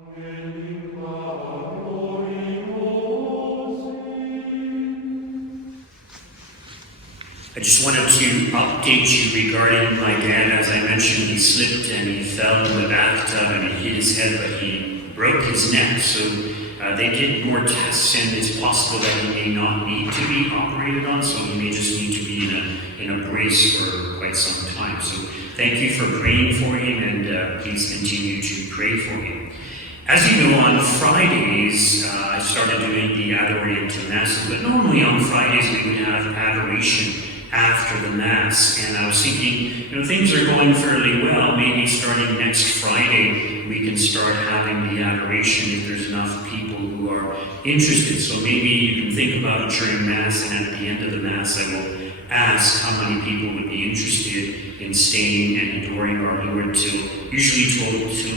I just wanted to update you regarding my dad. As I mentioned, he slipped and he fell in the bathtub and he hit his head, but he broke his neck. So they did more tests, and it's possible that he may not need to be operated on, so he may just need to be in a brace for quite some time. So thank you for praying for him, and please continue to pray for him. As you know, on Fridays, I started doing the Adoration Mass, but normally on Fridays we would have adoration after the Mass, and I was thinking, things are going fairly well. Maybe starting next Friday, we can start having the adoration if there's enough people who are interested. So maybe you can think about it during Mass, and at the end of the Mass, I will ask how many people would be interested in staying and adoring our Lord usually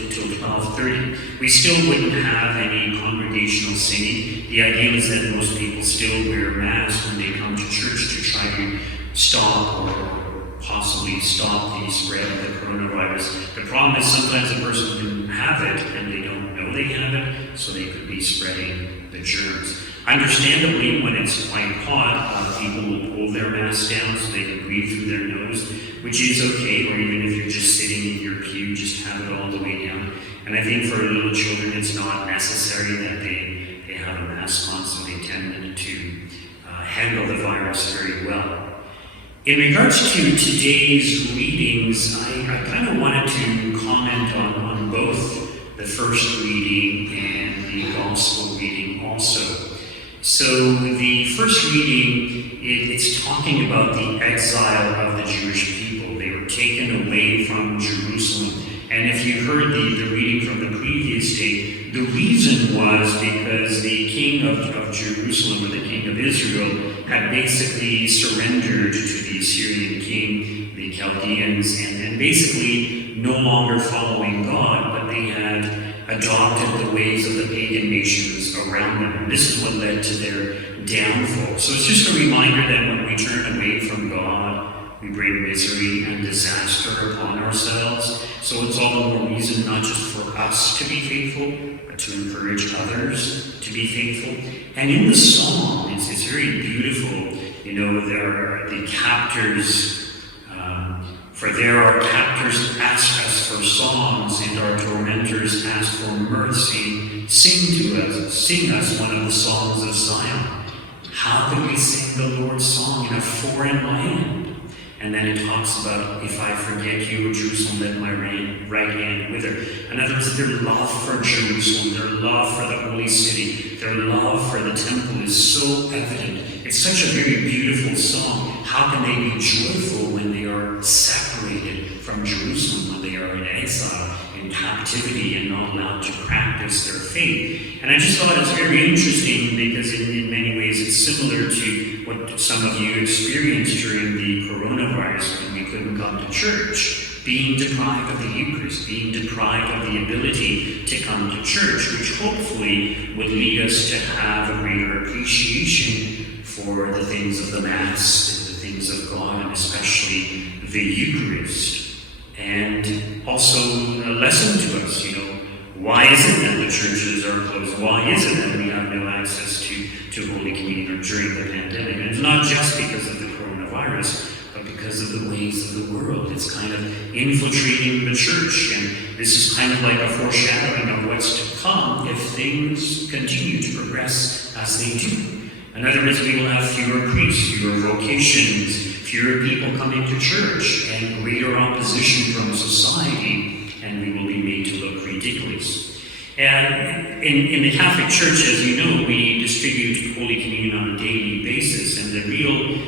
till 12:30. We still wouldn't have any congregational singing. The idea is that most people still wear masks when they come to church to try to stop or possibly stop the spread of the coronavirus. The problem is sometimes a person can have it and they don't know they have it, so they could be spreading the germs. Understandably, when it's quite hot, people will pull their masks down so they can breathe through their nose, which is okay, or even if you're just sitting in your pew, just have it all the way down. And I think for little children, it's not necessary that they have a mask on, so they tend to handle the virus very well. In regards to today's readings, I kind of wanted to comment on both the first reading and the gospel reading also. So the first reading, it's talking about the exile of the Jewish people. They were taken away from Jerusalem. And if you heard the reading from the previous day, the reason was because the king of Jerusalem, or the king of Israel, had basically surrendered to the Assyrian king, the Chaldeans, and basically no longer following God, but they had adopted the ways of the pagan nations around them. And this is what led to their downfall. So it's just a reminder that when we turn away from God, we bring misery and disaster upon ourselves. So it's all the more reason not just for us to be faithful, but to encourage others to be faithful. And in the psalm, it's very beautiful. There are the captors, for there our captors ask us for songs, and our tormentors ask for mercy. Sing us one of the songs of Zion. How could we sing the Lord's song in a foreign land? And then it talks about, if I forget you, O Jerusalem, let my right hand wither. In other words, their love for Jerusalem, their love for the holy city, their love for the temple is so evident. It's such a very beautiful song. How can they be joyful when they are separated from Jerusalem, when they are in exile, in captivity, and not allowed to practice their faith? And I just thought it was very interesting because in many ways it's similar to what some of you experienced during the coronavirus when we couldn't come to church, being deprived of the Eucharist, being deprived of the ability to come to church, which hopefully would lead us to have a greater appreciation for the things of the Mass and the things of God, and especially the Eucharist. And also a lesson to us, why is it that the churches are closed? Why is it that we have no access to Holy Communion during the pandemic? And it's not just because of the coronavirus, but because of the ways of the world. It's kind of infiltrating the church, and this is kind of like a foreshadowing of what's to come if things continue to progress as they do. In other words, we will have fewer priests, fewer vocations, fewer people coming to church, and greater opposition from society, and we will be made to look ridiculous. And in the Catholic Church, as you know, we distribute Holy Communion on a daily basis, and the real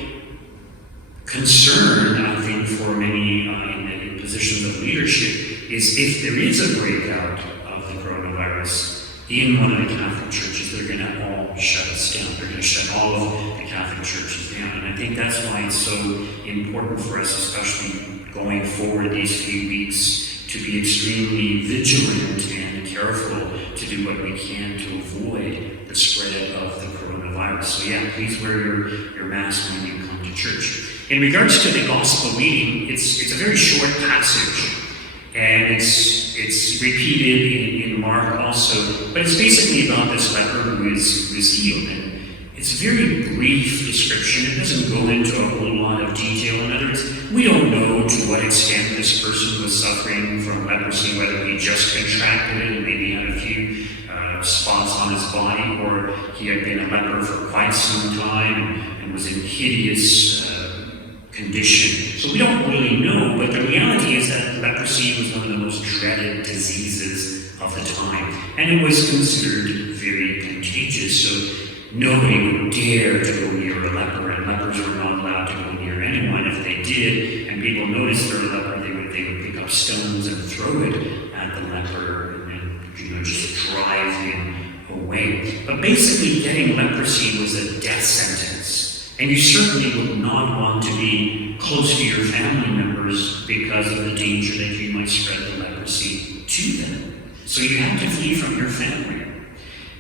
concern, I think, for many in positions of leadership is if there is a breakout of the coronavirus in one of the Catholic churches, they're going to all shut us down. They're going to shut all of the Catholic churches down. And I think that's why it's so important for us, especially going forward these few weeks, to be extremely vigilant and careful to do what we can to avoid the spread of the coronavirus. So yeah, please wear your mask when you come to church. In regards to the gospel reading, it's a very short passage. And it's repeated in Mark also, but it's basically about this leper who is healed. And it's a very brief description. It doesn't go into a whole lot of detail. In other words, we don't know to what extent this person was suffering from leprosy, whether he just contracted it and maybe had a few spots on his body, or he had been a leper for quite some time and was in hideous condition. So we don't really know, but the reality is that leprosy was one of the most dreaded diseases of the time, and it was considered very contagious, so nobody would dare to go near a leper, and lepers were not allowed to go near anyone. If they did, and people noticed they're a leper, they would pick up stones and throw it at the leper, and just drive him away. But basically, getting leprosy was a death sentence. And you certainly would not want to be close to your family members because of the danger that you might spread the leprosy to them. So you had to flee from your family.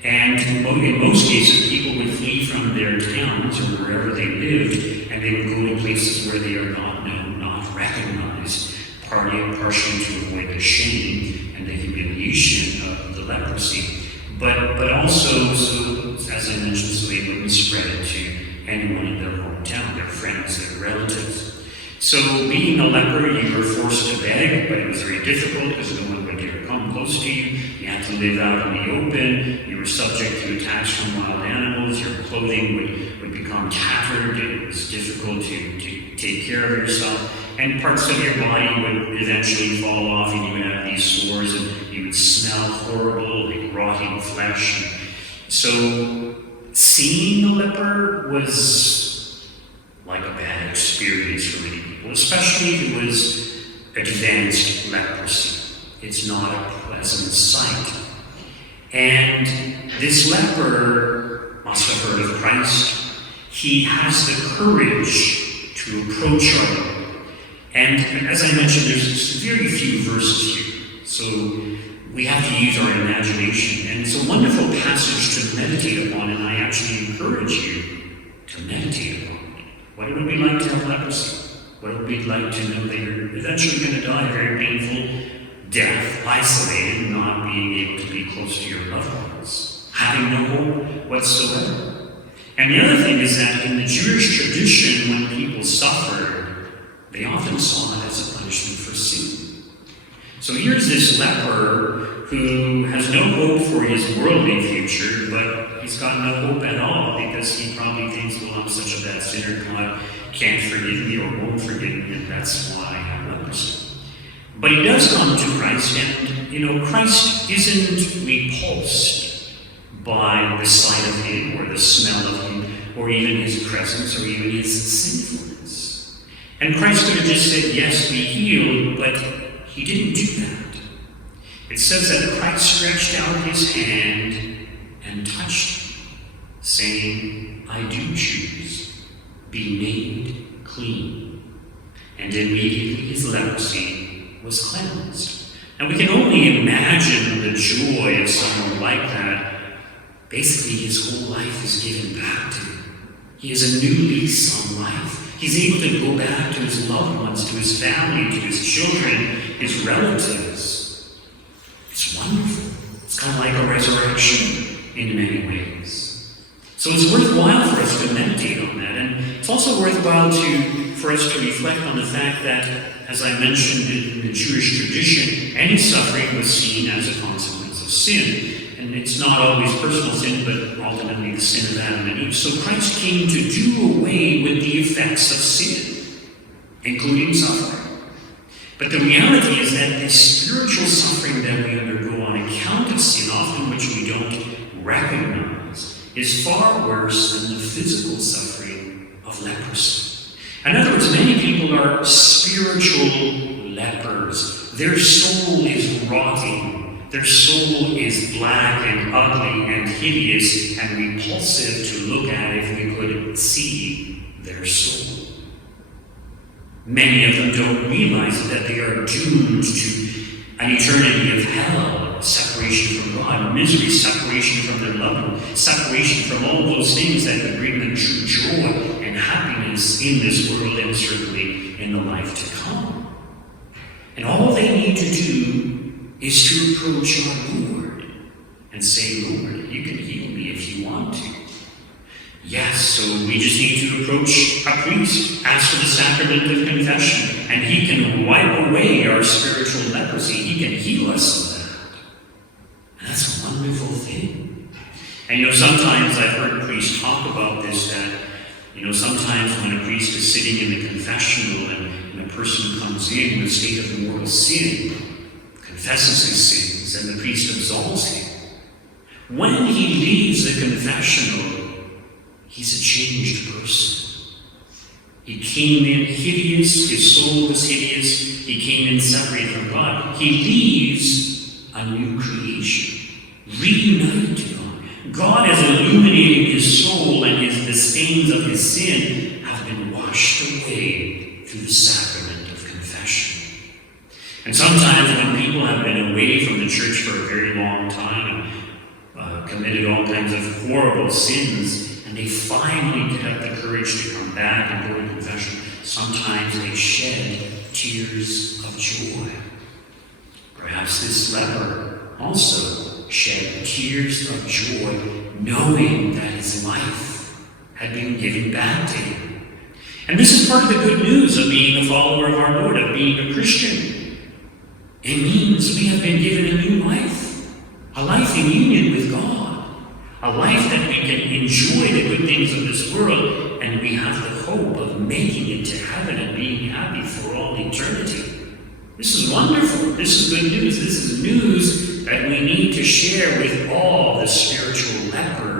And in most cases, people would flee from their towns or wherever they lived, and they would go to places where they are not known, not recognized, partially to avoid the shame and the humiliation of the leprosy. But also, so, as I mentioned, so they wouldn't spread it to anyone in their hometown, their friends, their relatives. So being a leper, you were forced to beg, but it was very difficult because no one would dare come close to you. You had to live out in the open. You were subject to attacks from wild animals. Your clothing would become tattered. It was difficult to take care of yourself. And parts of your body would eventually fall off, and you would have these sores, and you would smell horrible, like rotting flesh. So seeing a leper was like a bad experience for many people, especially if it was advanced leprosy. It's not a pleasant sight. And this leper must have heard of Christ. He has the courage to approach our Lord. And as I mentioned, there's very few verses here. So we have to use our imagination. And it's a wonderful passage to meditate upon, and I actually encourage you to meditate upon it. What it would be like to have leprosy. What it would be like to know that you're eventually going to die a very painful death, isolated, not being able to be close to your loved ones, having no hope whatsoever. And the other thing is that in the Jewish tradition, when people suffered, they often saw it as a punishment for sin. So here's this leper who has no hope for his worldly future, but he's got no hope at all because he probably thinks, well, I'm such a bad sinner, God can't forgive me or won't forgive me, and that's why I have leprosy. But he does come to Christ, and Christ isn't repulsed by the sight of him or the smell of him or even his presence or even his sinfulness. And Christ could have just said, yes, be healed, but he didn't do that. It says that Christ stretched out his hand and touched him, saying, I do choose, be made clean. And immediately his leprosy was cleansed. And we can only imagine the joy of someone like that. Basically, his whole life is given back to him. He has a new lease on life. He's able to go back to his loved ones, to his family, to his children, his relatives. It's wonderful. It's kind of like a resurrection in many ways. So it's worthwhile for us to meditate on that. And it's also worthwhile for us to reflect on the fact that, as I mentioned in the Jewish tradition, any suffering was seen as a consequence of sin. And it's not always personal sin, but ultimately the sin of Adam and Eve. So Christ came to do away with the effects of sin, including suffering. But the reality is that the spiritual suffering that we undergo on account of sin, often which we don't recognize, is far worse than the physical suffering of leprosy. In other words, many people are spiritual lepers. Their soul is rotting. Their soul is black and ugly and hideous and repulsive to look at if we could see their soul. Many of them don't realize that they are doomed to an eternity of hell, separation from God, misery, separation from their loved one, separation from all those things that could bring them true joy and happiness in this world and certainly in the life to come. And all they need to do is to approach our Lord and say, Lord, you can heal me if you want to. Yes, so we just need to approach a priest, ask for the sacrament of confession, and he can wipe away our spiritual leprosy. He can heal us of that. And that's a wonderful thing. And sometimes I've heard priests talk about this, that, sometimes when a priest is sitting in the confessional and a person comes in a state of mortal sin, confesses his sins, and the priest absolves him, when he leaves the confessional, he's a changed person. He came in hideous, his soul was hideous, he came in separated from God. He leaves a new creation, reunited to God. God has illuminated his soul, and the stains of his sin have been washed away through the sacrament of confession. And sometimes when people have been away from the church for a very long time and committed all kinds of horrible sins, and they finally get up the courage to come back and go to confession, sometimes they shed tears of joy. Perhaps this leper also shed tears of joy, knowing that his life had been given back to him. And this is part of the good news of being a follower of our Lord, of being a Christian. It means we have been given a new life, a life in union with God, a life that we can enjoy the good things of this world, and we have the hope of making it to heaven and being happy for all eternity. This is wonderful. This is good news. This is news that we need to share with all the spiritual lepers